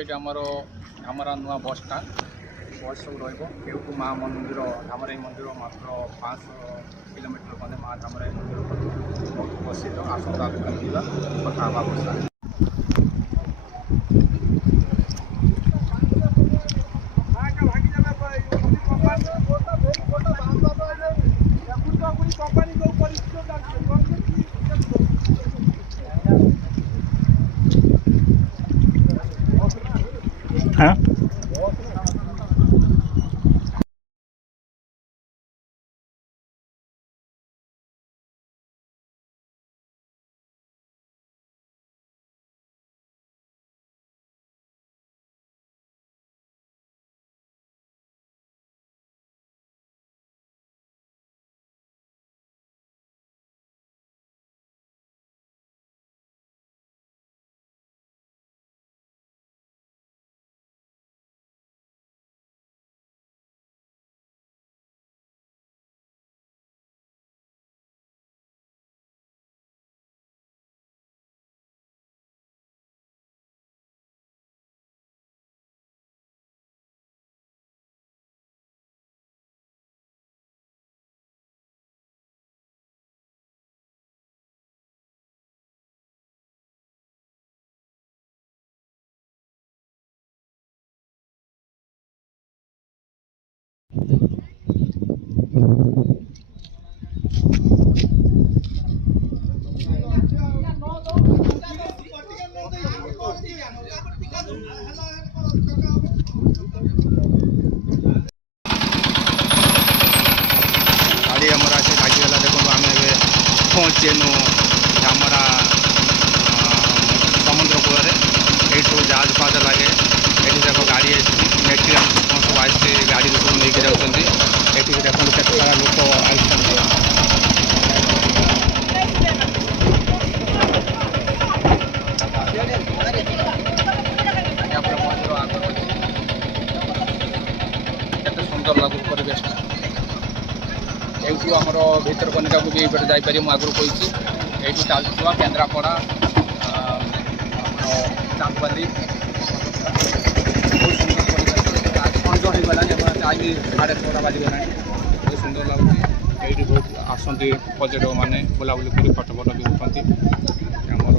ये आमर धामरा नुआ बस स्टाण बस सब रही माँ मंदिर धामराई मंदिर मात्र 500 किलोमीटर खंडे माँ धामराई मंदिर बहुत प्रसिद्ध आसंता कथा बसा हाँ गाड़ी आमर आसे भागीगला देखो आम पहुँचेनु धामरा समुद्र कूल ये जहाज फाज लगे ये देख गाड़ी आसी सब आसी गाड़ी सब लेके जाऊँगी ये देखो केत सारा लोक आई सुंदर लगू परिवेश ये आमर भितरकनिका को भी ये जापर मुझे आगुरी कही ये चलता केन्द्रापड़ा चांदबाली बहुत सुंदर परिवेश संज हो गला आज 6:30 बाजगला बहुत सुंदर लगुच ये बहुत आसती पर्यटक मैंने बुलाबुली कर फटो फटो भी उठती आमर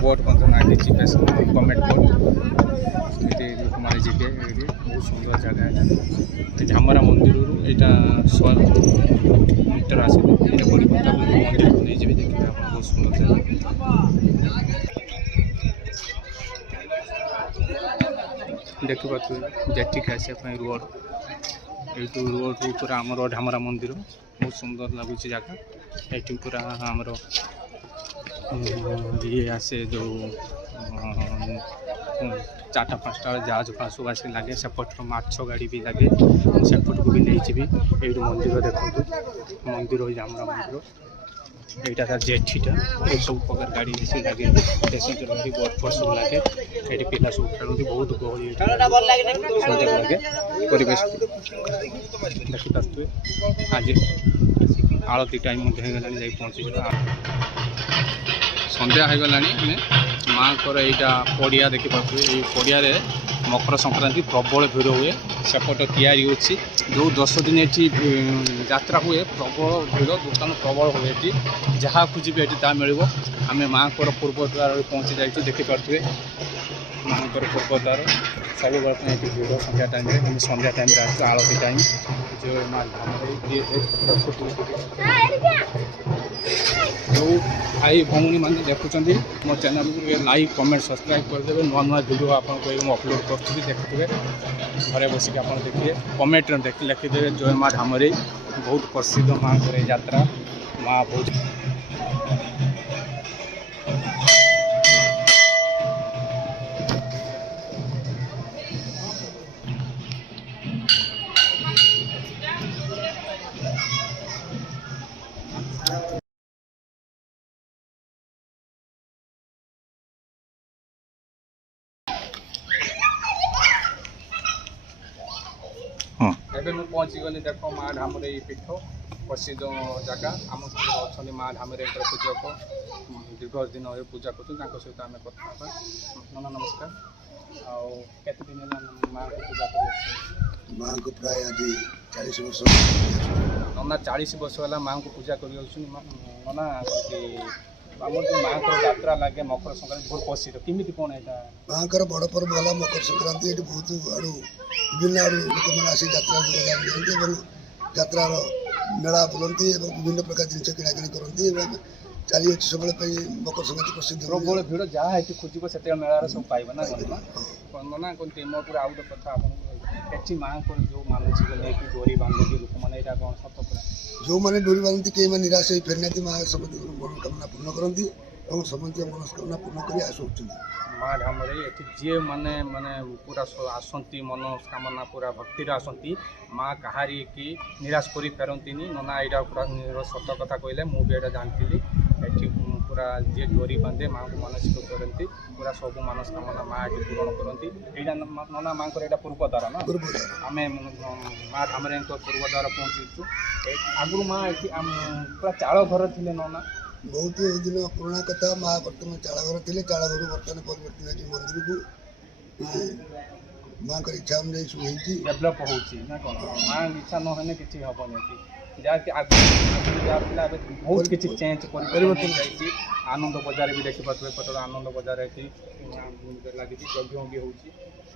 बोट लगी गवर्नमेंट बोट ये लोक मैंने जी बहुत सुंदर जगह धामरा मंदिर यहाँ 100 मीटर आसते कलिकता मंदिर को नहीं जी देखिए आप बहुत सुंदर जगह देखिए जेटिक आसापी रोड ये रोड पूरा आमर धामरा मंदिर बहुत सुंदर लगुच जगह ये पूरा आमर ये आसे जो 4टा 5टा जहाज फास आस लगे सेपटर माछ गाड़ी भी लगे सेपट को भी नहीं जी ये मंदिर देखो मंदिर धामरा मंदिर यहाँ तार जेठीटा ये सब प्रकार गाड़ी बेसी लगे पैसेंजर गाड़ी बस फस सब लगे ये पिला सब खेलती बहुत गहली सजा लगे परिवेश देखिपे आज आलती टाइम होगा जा पहुँची संध्या हो गला माँ को यहाँ पड़िया देखिपे ये पड़िया मकर संक्रांति प्रबल भिड़ हुए सेपट तैयारी होची जो 10 दिन ये यात्रा हुए प्रबल भिड़ दुकान प्रबल हुए ये जहाँ खोजे ये मिल आम माँ को पूर्व द्वार पहुँची जाइए देखिपे माँ को पूर्व द्वार सब ये भिड़ संध्या टाइम संध्या टाइम आलती टाइम जो माँ जो भाई भौणी मैंने देखुं मो चैनल को लाइक कमेंट सब्सक्राइब करदे नुआ नुआ वीडियो आपको अपलोड करी देखुए घरे बसिक आप देखिए कमेंट लिखिदे जय माँ धामराई बहुत प्रसिद्ध माँ को यात्रा माँ बहुत एवं मुझे पहुँची गली देख माँ धामराई पीठ प्रसिद्ध जगह आम अच्छा माँ धामराई पूजक दीर्घ दिन पूजा कर सहित आम कथा नमस्कार। ଆଉ କେତେ ଦିନ ହେଲା ମାଆଙ୍କୁ ପୂଜା କରି माँ को प्राय आज 40 वर्ष ନନା 40 ବର୍ଷ ହେଲା ମାଆଙ୍କୁ ପୂଜା କରି ଆସୁଛନ୍ତି ନନା କେମିତି ଆମର ଯେଉଁ ମାଆଙ୍କର ଯାତ୍ରା ଲାଗେ ମକର ସଂକ୍ରାନ୍ତି ବହୁତ ପ୍ରସିଦ୍ଧ କେମିତି କ'ଣ ଏଇଟା माँ बड़ पर्व है मकर संक्रांति ये बहुत आड़ू विभिन्न आड़ू लोक मैंने आसी यात्रा योगदान दिखती और यात्रार मेला बुलती और विभिन्न प्रकार जिन किणाकिणी करती चली अच्छी सब मकर संक्रांति प्रसिद्ध ପ୍ରବଳ ଭିଡ଼ ଯାହା ଏଠି ଖୋଜିବ ସେତେବେଳେ ମେଳାରେ ସବୁ ପାଇବ ନା ନନା ନନା କେମିତି ମୋ ଉପରେ ଆଉ ଗୋଟେ କଥା ଆପଣଙ୍କୁ ଏଠି ମାଆଙ୍କର ଯେଉଁ ମାନସିକ ନେଇକି ଡୋରି ବାନ୍ଧନ୍ତି ଲୋକମାନେ ଏଇଟା କ'ଣ ସତ ପୁରା जो मैंने डोरी बांधती कई मैंने निराश हो फेरना माँ समस्त मनोकामना पूर्ण करती और समस्त मनोकामना पूर्ण कर आसुच्च ମା ଧାମରେ ଏଠି ଯିଏ ମାନେ ମାନେ ପୁରା ଆସନ୍ତି ମନସ୍କାମନା ପୁରା ଭକ୍ତିରେ ଆସନ୍ତି ମା କାହାରି କି ନିରାଶ କରି ଫେରନ୍ତିନି ନନା ଏଇଟା ପୁରା ସତ କଥା କହିଲେ ମୁଁ ବି ଏଇଟା ଜାଣିଥିଲି ଏଠି ପୁରା ଯିଏ ଡୋରି ବାନ୍ଧେ ମାଆଙ୍କୁ ମାନସିକ କରନ୍ତି ପୁରା ସବୁ ମନସ୍କାମନା ମା ଏଠି ପୂରଣ କରନ୍ତି ଏଇଟା ନନା ମାଆଙ୍କର ଏଇଟା ପୂର୍ବ ଦ୍ୱାର ନା ଆମେ ମା ଧାମରେଙ୍କ ପୂର୍ବ ଦ୍ୱାର ପହଞ୍ଚିଛୁ ଆଗରୁ ମା ଏଠି ପୁରା ଚାଳ ଘର ଥିଲେ ନନା बहुत दिन पुराना कथा माँ बर्तमान चाल घर थे चाल घर बर्तमान परिवर्तन है मंदिर को माँ का इच्छा अनुजाई सब डेभलप होची ना कौन माँ इच्छा न होने किसी हेनी जहाँकि आगे बहुत किसी चेंज परिवर्तन जाइए आनंद बजार भी देखिपे पटल आनंद बजार ये लगी यज्ञ भी होती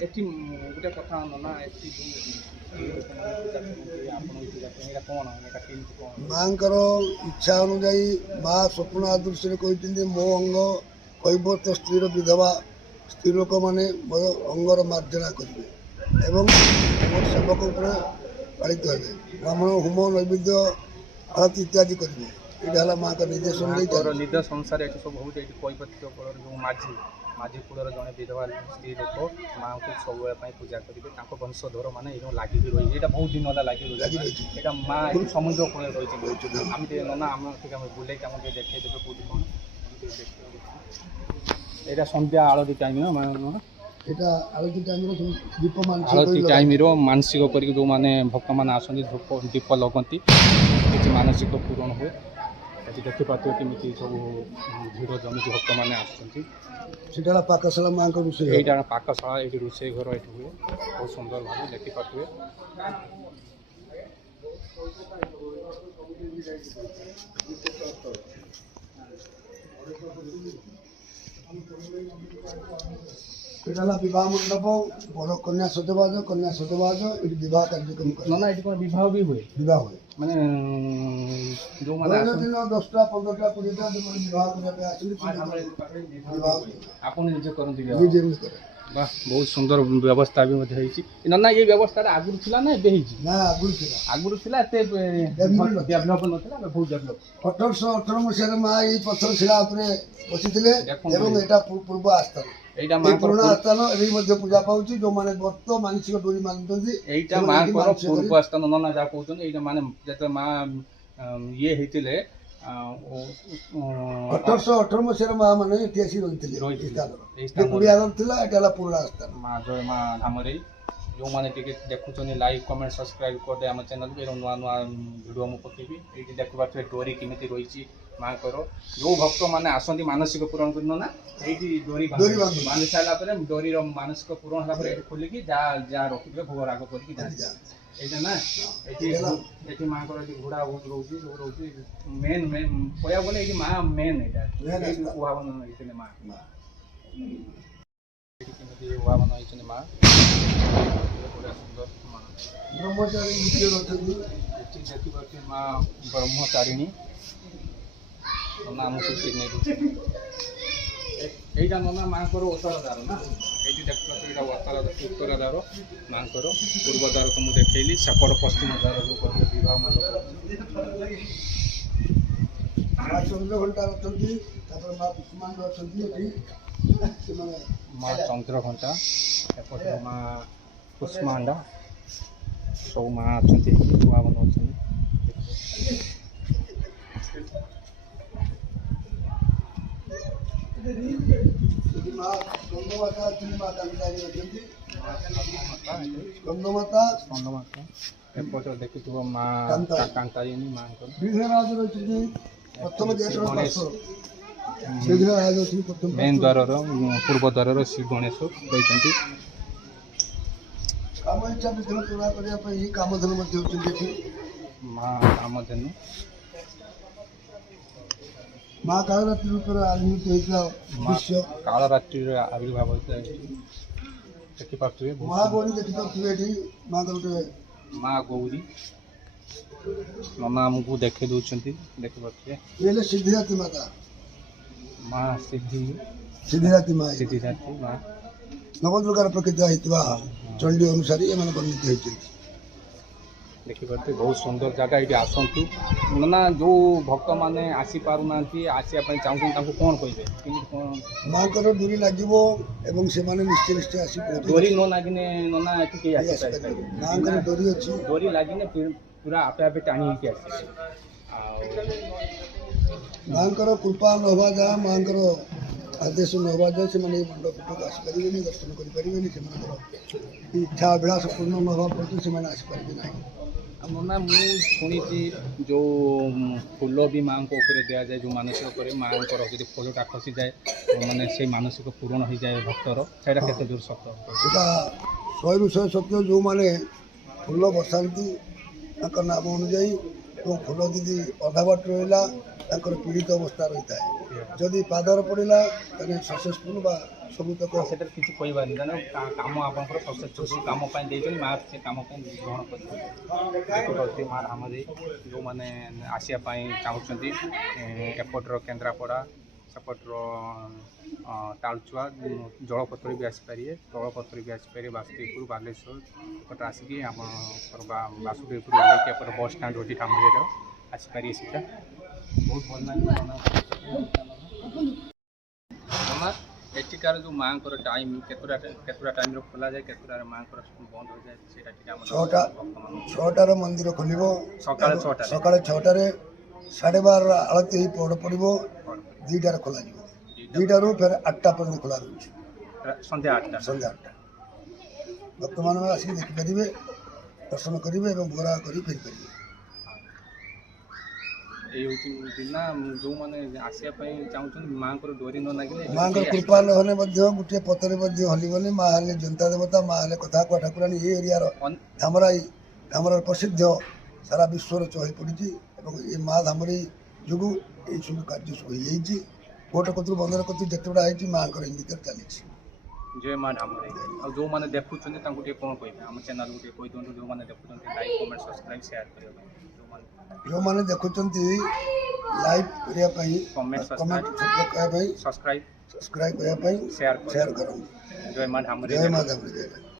एटी गोटे कथा नना एटी माँ इच्छा अनुजाई माँ स्वप्न आदर्श कहते मो अंग कैब तो स्त्री विधवा स्त्री लोक मैंने मोर अंगर मार्जना करेंगे एवं मोर सेवक पालित हे ब्राह्मण होम नैवेद्य आरती इत्यादि करेंगे ये माँ का निर्देशन निर्देश अनुसार ये सब हूँ कैपत्य कूल जो माझी माझी कूलर जड़े विधवा स्त्री लोक माँ को सब पूजा करेंगे वंशधर मैंने ये लगे रही है बहुत दिन है लगे रही माँ समुद्र कूल रही आम नना आम बुले देखे देवे कौटी कौन यहाँ सन्ध्या आलती टाइम आलती टाइम मानसिक कर जो मैंने भक्त मैंने आसती धूप दीप लगती किसी मानसिक पूरण हुए ये देखिपे केमी सब भिड़ जमी भक्त मैंने आसुँच पाकशाला माँ का रोषे यहाँ पाकशाला ये रोषे घर ये हुए बहुत सुंदर भाव देखिपे विवाह मंडप बड़ कन्या सजबाज ये विवाह कार्यक्रम ना ये कौन विवाह भी हुए माने जो माने दिन 10टा 15टा 20टा जो विवाह करने आपन निजे करंती वाह बहुत सुंदर व्यवस्था भी होती ना ये व्यवस्था आगुरी थिला ना एबे हिची ना आगुरी थिला एते डेवलप नथिला बहुत डेवलप 1818 मसिया माँ ये पत्थर शिला उपरे बसिथिले एवं एटा पूर्व आस्था एटा मां पुराना स्थान एबे मध्ये पूजा पाउची जो माने वर्त मानसिक डोरी मानतोजी एटा मां को पूर्व स्थान नना जा कहउछन एटा माने जते मां ये हेतिले 1818 मसिया माँ मैंने इतिहासी रही पुड़िया था पुराना स्थान माँ जय माँ धामरे जो मैंने देखुन लाइक कमेंट सब्सक्राइब करदे आम चैनल को नुआ नुआ भिडियो मुझे पकेबी ये देखा डोरी केमी रही माँ को जो भक्त मैंने आसती मानसिक पूरण कर ना ये डोरी बांधि सारापर डोरी मानसिक पूरण है खोलिकी जहाँ रखिए भोग राग करके ये ना ये माँ को घोड़ा बहुत रोचे सब रोचे मेन मेन कह गले ये माँ मेन यहाँ उहावन होते माँ उहावन होती माँ बड़ा सुंदर माँ ब्रह्मचारी देखिए माँ ब्रह्मचारिणी नाम सब चिन्ह यहाँ नना माँ को उत्तरदार ना ये देखो उत्तरदार माँ को पूर्व द्वार तो मुझे देखली सेपट पश्चिम द्वार जो विवाह मंडप माँ चंद्रघंटा अच्छी माँ कुष्मांड अच्छी माँ चंद्रघंटा एपटे माँ कुष्मांडा सब माँ अच्छी विवाह मन अच्छी स्कंदमाता एपटे देखी माँ कांतारिणी माँ विघ्नराज रही प्रथम ସେଇଦିନ ଆୟୋଜନ ପ୍ରଥମ ମେନ୍ ଦ୍ୱାରର ପୂର୍ବ ଦ୍ୱାରର ଶ୍ରୀ ଗଣେଶ ରହିଛନ୍ତି। କାମ ଇଚ୍ଛା ବିଘ୍ନ ପୂରା କରିବା ପାଇଁ କାମଧେନୁ ମଧ୍ୟ ଅଛନ୍ତି ଏଠି। ମା କାମଧେନୁ ମା କାଳରାତ୍ରି ରୂପରେ ଆବିର୍ଭୂତ ହେଇଥିବା ଦୃଶ୍ୟ। କାଳରାତ୍ରିର ଆବିର୍ଭାବ ଦେଖିପାରୁଥିବେ। ମା ଗୌରୀ ଦେଖିପାରୁଥିବେ ଏଠି ମାଙ୍କର ଗୋଟେ ମା ଗୌରୀ ନନା ଆମକୁ ଦେଖେଇ ଦେଉଛନ୍ତି ଦେଖିପାରୁଥିବେ। ଇଏ ହେଲେ ସିଦ୍ଧିଦାତ୍ରୀ ମାତା, ମା ସିଦ୍ଧିଦାତ୍ରୀ ମା, ସିଦ୍ଧିଦାତ୍ରୀ ମା ନବଦୁର୍ଗାର ପ୍ରକୃତି ହେଇଥିବା ଚଣ୍ଡୀ ଅନୁସାରେ ଏମାନେ ବର୍ଣ୍ଣିତ ହେଇଛନ୍ତି। ଦେଖିପାରୁଥିବେ ବହୁତ ସୁନ୍ଦର ଜାଗା। ଏଇଠି ଆସନ୍ତୁ ନା, ଯେଉଁ ଭକ୍ତମାନେ ଆସିପାରୁନାହାନ୍ତି ଆସିବା ପାଇଁ ଚାହୁଁଛନ୍ତି ତାଙ୍କୁ କ'ଣ କହିବେ? କେମିତି କ'ଣ ମାଙ୍କର ଡୋରି ଲାଗିବ ଏବଂ ସେମାନେ ନିଶ୍ଚୟ ଆସି ଡୋରି ନ ଲାଗିନେ ନନା ଏଠି କେହି ଆସିପାରିବେ। ମାଙ୍କର ଡୋରି ଅଛି, ଡୋରି ଲାଗିନେ ପୁରା ଆପେ ଆପେ ଟାଣି ହେଇକି ଆସିବେ। ଆଉ ମାଙ୍କର କୃପା ନ ହେବା ଯାଏ, ମାଙ୍କର ଆଦେଶ ନ ହେବା ଯାଏ ସେମାନେ ଏଇ ମଣ୍ଡପକୁ ଆସିପାରିବେନି, ଦର୍ଶନ କରିପାରିବେନି। ସେମାନଙ୍କର ଇଚ୍ଛା ଅଭିଳାଷ ପୂର୍ଣ୍ଣ ନ ହେବା ପର୍ଯ୍ୟନ୍ତ ସେମାନେ ଆସିପାରିବେ ନାହିଁ। ନନା ମୁଁ ଶୁଣିଛି ଯେଉଁ ଫୁଲ ବି ମାଆଙ୍କ ଉପରେ ଦିଆଯାଏ, ଯେଉଁ ମାନସିକ করে ମାଆଙ୍କର ଯଦି ଫୁଲଟା ଖସିଯାଏ ମାନେ ସେଇ ମାନସିକ ପୂରଣ ହୋଇଯାଏ ଭକ୍ତର, ସେଇଟା କେତେ ଦୂର ସତ୍ୟ? ସେଟା 100ରୁ 100 ସତ୍ୟ। ଯେଉଁମାନେ ଫୁଲ ବସାନ୍ତି ତାଙ୍କ ନାମ ଅନୁଯାୟୀ ଏବଂ ଫୁଲ ଯଦି ଅଧା ବାଟ ରହିଲା ତାଙ୍କର ପୀଡ଼ିତ ଅବସ୍ଥା ରହିଥାଏ। ଯଦି ପାଦରେ ପଡ଼ିଲା ତାହେଲେ ସକ୍ସେସଫୁଲ୍ ବା ସବୁତକ। ସେଟାରେ କିଛି କହିବାନି, କାରଣ କାମ ଆପଣଙ୍କର ସକ୍ସେସଫୁଲ୍ କାମ ପାଇଁ ଦେଇଛନ୍ତି, ମା ସେ କାମ ପାଇଁ ଗ୍ରହଣ କରିଛନ୍ତି। ମା ଧାମରେ ଯେଉଁମାନେ ଆସିବା ପାଇଁ ଚାହୁଁଛନ୍ତି ଏପଟର କେନ୍ଦ୍ରାପଡ଼ା, ସେପଟର ତାଳଚୁଆ, ଜଳପତ୍ର ବି ଆସିପାରିବେ, ତଳପତ୍ର ବି ଆସିପାରିବେ, ବାସୁଦେବପୁର, ବାଲେଶ୍ୱର ଏପଟେ ଆସିକି ଆପଣଙ୍କର ବାସୁଦେବପୁର ଓହ୍ଲେଇକି ଏପଟେ ବସ୍ ଷ୍ଟାଣ୍ଡ ଅଛି ଧାମରିର ଆସିପାରିବେ। ସେଟା ବହୁତ ଭଲ ଲାଗିବ। ଏଠିକାର ଯେଉଁ ମାଆଙ୍କର ଟାଇମ୍ କେତେଟା ଟାଇମ୍ରେ ଖୋଲାଯାଏ, କେତେଟାରେ ମାଆଙ୍କର ବନ୍ଦ ହୋଇଯାଏ, ସେଇଟା ଟିକେ ଆମର 6ଟାରେ ମନ୍ଦିର ଖୋଲିବ, ସକାଳେ 6ଟାରେ 12:30 ଆଳତି ହେଇ ପଡ଼ିବ, 2ଟାରେ ଖୋଲାଯିବ, 2ଟାରୁ ଫେର 8ଟା ପର୍ଯ୍ୟନ୍ତ ଖୋଲା ରହୁଛି, ସନ୍ଧ୍ୟା 8ଟା। ଭକ୍ତମାନେ ଆସିକି ଦେଖିପାରିବେ, ଦର୍ଶନ କରିବେ ଏବଂ ଭୋରା କରି ଫେରିପାରିବେ। ଏଇ ହେଉଛି ଦିନ ଯେଉଁମାନେ ଆସିବା ପାଇଁ ଚାହୁଁଛନ୍ତି ମାଆଙ୍କର ଡୋରି ନ ଲାଗିଲେ, ମାଆଙ୍କର କୃପା ନହେଲେ ମଧ୍ୟ ଗୋଟିଏ ପତରେ ମଧ୍ୟ ହଲିବନି। ମା ହେଲେ ଜନତା ଦେବତା, ମା ହେଲେ କଥା କୁହା ଠାକୁରାଣୀ। ଏ ଏରିଆର ଧାମରାର ପ୍ରସିଦ୍ଧ ସାରା ବିଶ୍ୱର ଚହଳି ପଡ଼ିଛି ଏବଂ ଏ ମା ଧାମରାଇ ଯୋଗୁଁ ଏଇସବୁ କାର୍ଯ୍ୟ ସବୁ ହେଇଯାଇଛି। କୋଟ କତରୁ ବନ୍ଦର କତରୁ ଯେତେଗୁଡ଼ା ହେଇଛି ମାଆଙ୍କର ଏଇ ଭିତରେ ଚାଲିଛି। ଜୟ ମା ଧାମରାଇ। ଆଉ ଯେଉଁମାନେ ଦେଖୁଛନ୍ତି ତାଙ୍କୁ ଟିକେ କ'ଣ କହିବେ? ଆମ ଚ୍ୟାନେଲକୁ ଟିକେ କହିଦିଅନ୍ତୁ, ଯେଉଁମାନେ ଦେଖୁଛନ୍ତି ଲାଇକ୍, କମେଣ୍ଟ, ସବସ୍କ୍ରାଇବ୍, ସେୟାର କରିବା ପାଇଁ। ଯେଉଁମାନେ ଦେଖୁଛନ୍ତି ଲାଇକ୍ କରିବା ପାଇଁ, କମେଣ୍ଟ କରିବା ପାଇଁ, ସବସ୍କ୍ରାଇବ୍ କରିବା ପାଇଁ, ସେୟାର କରନ୍ତୁ। ଜୟ ମା ଧାମରାଇ। ଜୟ ମା ଧାମରାଇ।